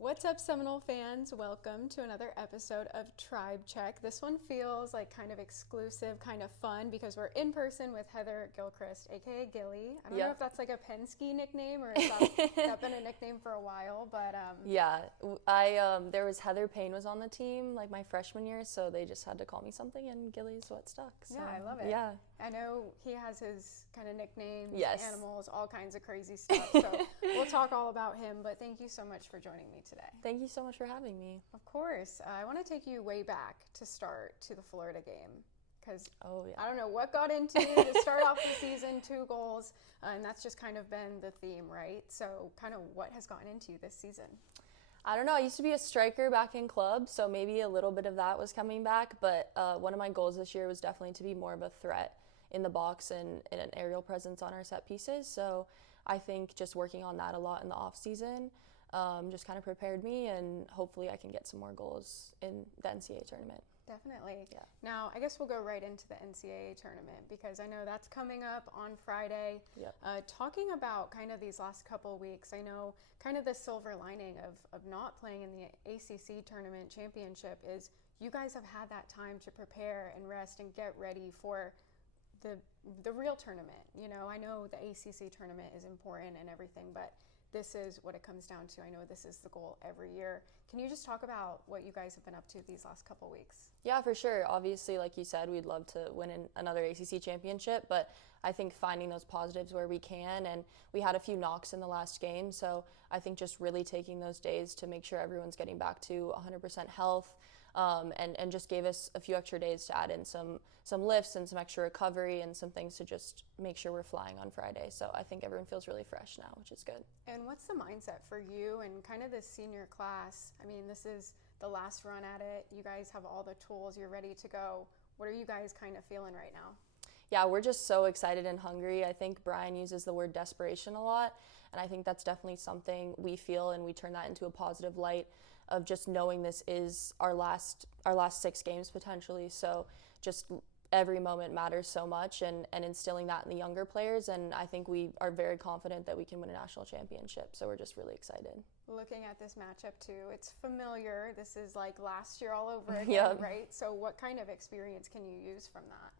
What's up, Seminole fans? Welcome to another episode of Tribe Check. This one feels like kind of exclusive, kind of fun because we're in person with Heather Gilchrist, aka Gilly. I don't know if that's like a Penske nickname or if that's been a nickname for a while, but Yeah, I there was Heather Payne was on the team like my freshman year, so they just had to call me something, and Gilly's what stuck. So, yeah, I love it. Yeah. I know he has his kind of nicknames, Yes. animals, all kinds of crazy stuff. So we'll talk all about him, but thank you so much for joining me today. Thank you so much for having me. Of course. I want to take you way back to start to the Florida game because I don't know what got into you to start off the season, 2 goals, and that's just kind of been the theme, right? So kind of what has gotten into you this season? I don't know. I used to be a striker back in club, so maybe a little bit of that was coming back, but one of my goals this year was definitely to be more of a threat in the box and an aerial presence on our set pieces. So I think just working on that a lot in the off season just kind of prepared me, and hopefully I can get some more goals in the NCAA tournament. Definitely. Yeah. Now, I guess we'll go right into the NCAA tournament because I know that's coming up on Friday. Yep. Talking about kind of these last couple weeks, I know kind of the silver lining of not playing in the ACC tournament championship is you guys have had that time to prepare and rest and get ready for the real tournament. You know, I know the ACC tournament is important and everything, but this is what it comes down to. I know this is the goal every year. Can you just talk about what you guys have been up to these last couple weeks? Yeah, for sure. Obviously, like you said, we'd love to win another ACC championship, but I think finding those positives where we can, and we had a few knocks in the last game, so I think just really taking those days to make sure everyone's getting back to 100% health, and just gave us a few extra days to add in some lifts and some extra recovery and some things to just make sure we're flying on Friday. So I think everyone feels really fresh now, which is good. And what's the mindset for you and kind of the senior class? I mean, this is the last run at it. You guys have all the tools. You're ready to go. What are you guys kind of feeling right now? Yeah, we're just so excited and hungry. I think Brian uses the word desperation a lot, and I think that's definitely something we feel, and we turn that into a positive light of just knowing this is our last 6 games potentially. So just every moment matters so much, and instilling that in the younger players, and I think we are very confident that we can win a national championship, so we're just really excited. Looking at this matchup too, it's familiar. This is like last year all over again, Yep. right? So what kind of experience can you use from that?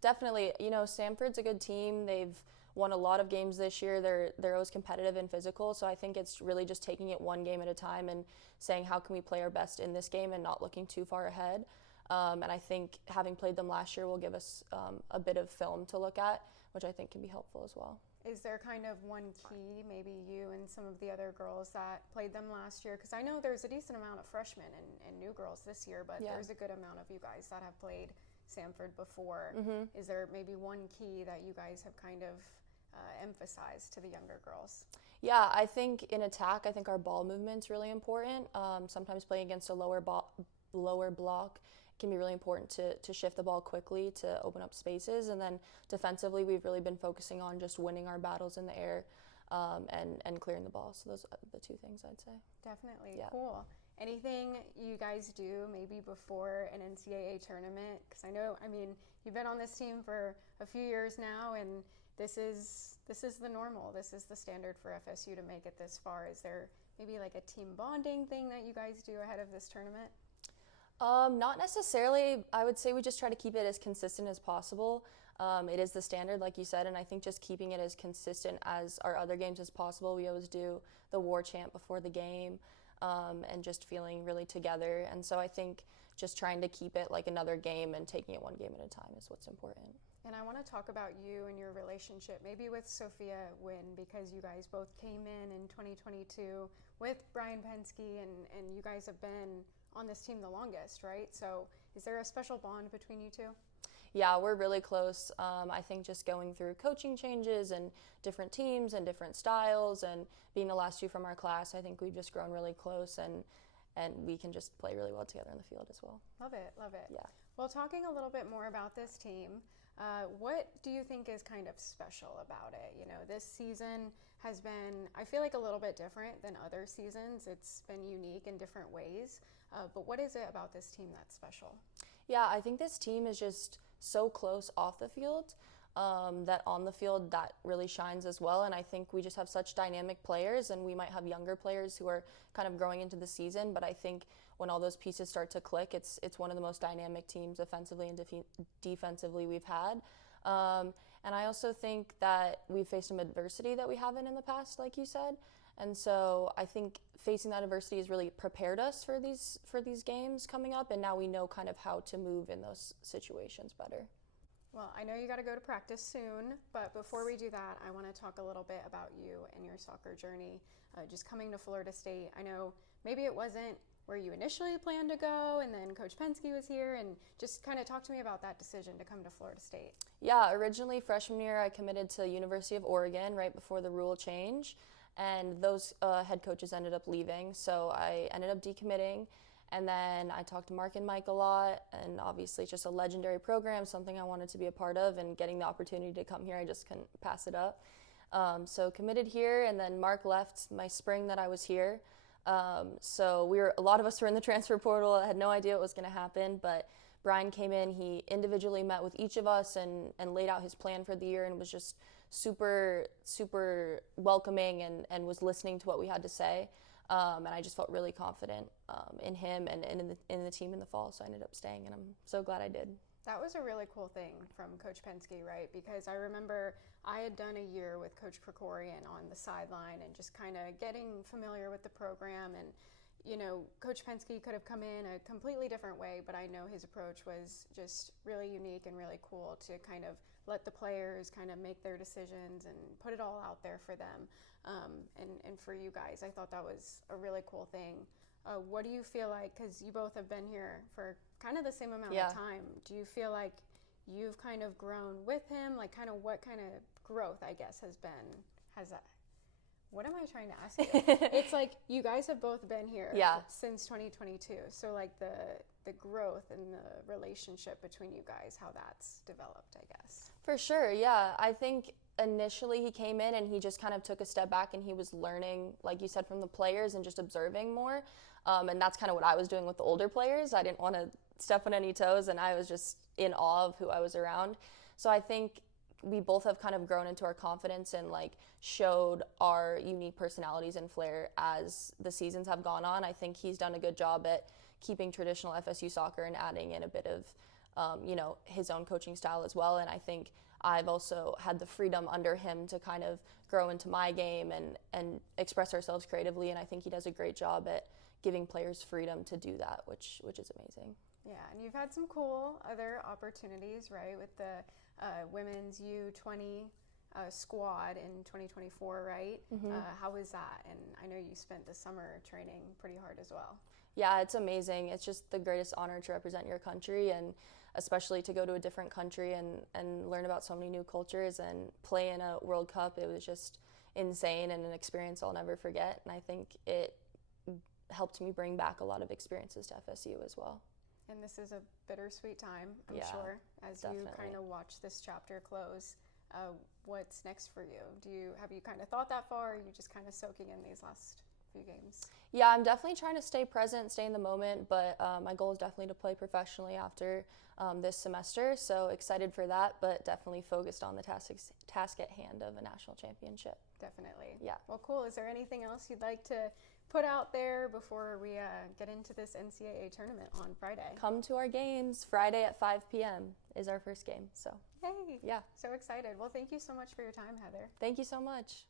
Definitely. You know, Samford's a good team. They've won a lot of games this year. They're always competitive and physical, so I think it's really just taking it one game at a time and saying how can we play our best in this game and not looking too far ahead. And I think having played them last year will give us a bit of film to look at, which I think can be helpful as well. Is there kind of one key, maybe you and some of the other girls that played them last year? Because I know there's a decent amount of freshmen and new girls this year, but there's a good amount of you guys that have played Samford before. Is there maybe one key that you guys have kind of emphasized to the younger girls? Yeah, I think in attack, I think our ball movement's really important. Sometimes playing against a lower block can be really important to shift the ball quickly to open up spaces. And then defensively, we've really been focusing on just winning our battles in the air and clearing the ball. So those are the 2 things I'd say. Definitely. Yeah. Cool. Anything you guys do maybe before an NCAA tournament? Because I know, I mean, you've been on this team for a few years now, and this is the normal. This is the standard for FSU to make it this far. Is there maybe like a team bonding thing that you guys do ahead of this tournament? Not necessarily. I would say we just try to keep it as consistent as possible. It is the standard, like you said, and I think just keeping it as consistent as our other games as possible. We always do the war chant before the game, and just feeling really together. And so I think just trying to keep it like another game and taking it one game at a time is what's important. And I want to talk about you and your relationship, maybe with Sophia Wynn, because you guys both came in 2022 with Brian Penske, and you guys have been on this team the longest, right? So is there a special bond between you two? Yeah, we're really close. I think just going through coaching changes and different teams and different styles and being the last 2 from our class, I think we've just grown really close, and we can just play really well together in the field as well. Love it, love it. Yeah. Well, talking a little bit more about this team, what do you think is kind of special about it? You know, this season has been, I feel like, a little bit different than other seasons. It's been unique in different ways. But what is it about this team that's special? Yeah, I think this team is just so close off the field. that on the field that really shines as well. And I think we just have such dynamic players, and we might have younger players who are kind of growing into the season, but I think when all those pieces start to click, it's one of the most dynamic teams offensively and defensively we've had. And I also think that we've faced some adversity that we haven't in the past, like you said. And so I think facing that adversity has really prepared us for these games coming up, and now we know kind of how to move in those situations better. Well, I know you got to go to practice soon, but before we do that, I want to talk a little bit about you and your soccer journey. Just coming to Florida State, I know maybe it wasn't where you initially planned to go, and then Coach Penske was here, and just kind of talk to me about that decision to come to Florida State. Yeah, originally freshman year I committed to University of Oregon right before the rule change, and those head coaches ended up leaving, so I ended up decommitting. And then I talked to Mark and Mike a lot, and obviously it's just a legendary program, something I wanted to be a part of, and getting the opportunity to come here, I just couldn't pass it up. So committed here, and then Mark left my spring that I was here. So a lot of us were in the transfer portal. I had no idea what was going to happen, but Brian came in, he individually met with each of us and laid out his plan for the year, and was just super, super welcoming and was listening to what we had to say. And I just felt really confident in him and in the team in the fall, so I ended up staying, and I'm so glad I did. That was a really cool thing from Coach Penske, right? Because I remember I had done a year with Coach Krikorian on the sideline and just kind of getting familiar with the program. And, you know, Coach Penske could have come in a completely different way, but I know his approach was just really unique and really cool to kind of let the players kind of make their decisions and put it all out there for them. And for you guys, I thought that was a really cool thing. What do you feel like, because you both have been here for kind of the same amount of time, do you feel like you've kind of grown with him? Like kind of what kind of growth, I guess, what am I trying to ask you? It's like you guys have both been here since 2022. So like the growth and the relationship between you guys, how that's developed, I guess. For sure, yeah. I think initially he came in and he just kind of took a step back and he was learning, like you said, from the players and just observing more. And that's kind of what I was doing with the older players. I didn't want to step on any toes, and I was just in awe of who I was around. So I think we both have kind of grown into our confidence and like showed our unique personalities and flair as the seasons have gone on. I think he's done a good job at keeping traditional FSU soccer and adding in a bit of his own coaching style as well. And I think I've also had the freedom under him to kind of grow into my game and express ourselves creatively. And I think he does a great job at giving players freedom to do that, which is amazing. Yeah, and you've had some cool other opportunities, right, with the women's U20 squad in 2024, right? Mm-hmm. How was that? And I know you spent the summer training pretty hard as well. Yeah, it's amazing. It's just the greatest honor to represent your country, and especially to go to a different country and learn about so many new cultures and play in a World Cup. It was just insane and an experience I'll never forget. And I think it helped me bring back a lot of experiences to FSU as well. And this is a bittersweet time, I'm sure, as definitely. You kind of watch this chapter close. What's next for you? Have you kind of thought that far, or are you just kind of soaking in these last few games? Yeah, I'm definitely trying to stay present, stay in the moment, but my goal is definitely to play professionally after this semester, so excited for that, but definitely focused on the task at hand of a national championship. Definitely. Yeah. Well, cool. Is there anything else you'd like to put out there before we get into this NCAA tournament on Friday? Come to our games. Friday at 5 p.m. is our first game. So, hey, yeah. So excited. Well, thank you so much for your time, Heather. Thank you so much.